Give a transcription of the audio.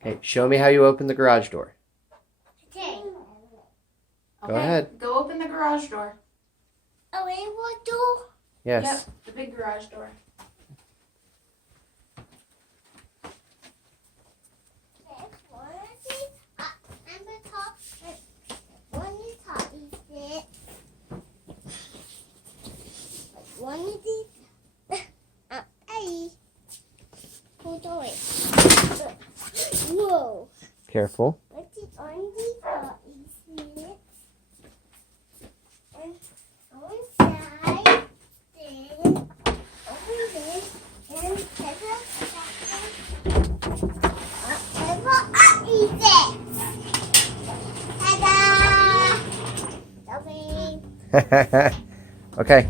Okay, show me how you open the garage door. Okay. Go ahead. Go open the garage door. Oh, wait, what door? Yes. Yep, the big garage door. One of these. Hey. Hold on. Whoa. Careful. What's it on these top? Is it? And on side. Then over this. And pepper. Pepper. Eat it. Ta-da! Dummy. Okay.